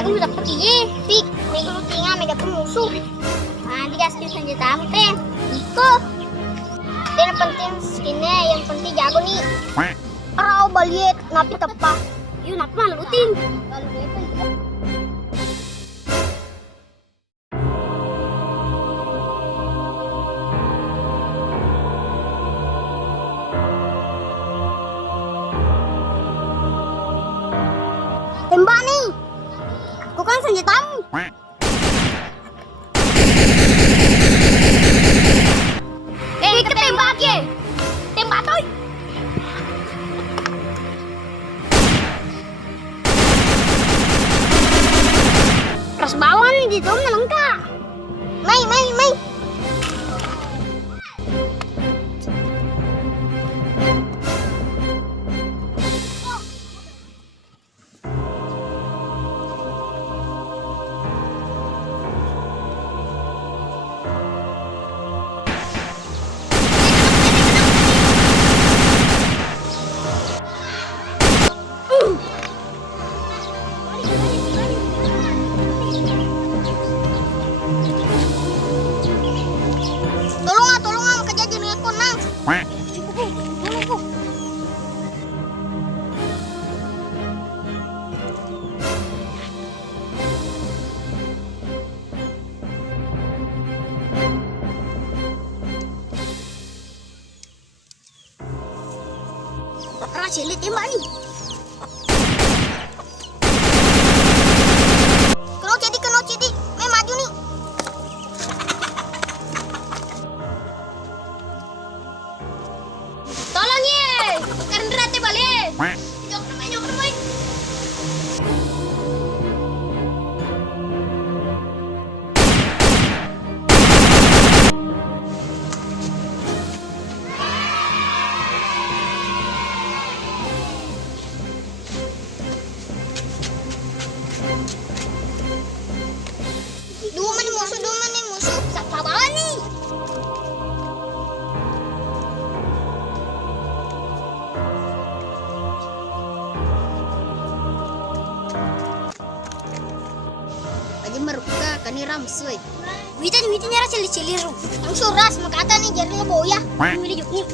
jago udah pergi ye. Tik, mega lu tinggal mega musuh. Nah, dikasih senjata teh. Iko. Yang penting skinnya, yang penting jago nih. Rau balik napi tepat. Yuk napi malu rutin. Tembak nih. Aku kan senjatamu. Ketembak ya. Tembak tuh. Keras bawah nih di dalam lengkap. Mai. Tolong kerja jadi ekor nang. Tolong. Cilik tembak nih. Kena jadi. Main maju nih. Tolong ye. Karena rate balik. Jok rumah. Dua menit musuh. Siapa bawa nih? Aja meruka kani ramsui. Witan nyara cili-cili ru. Langsung ras makata nih jadinya boya. Ini juk nih.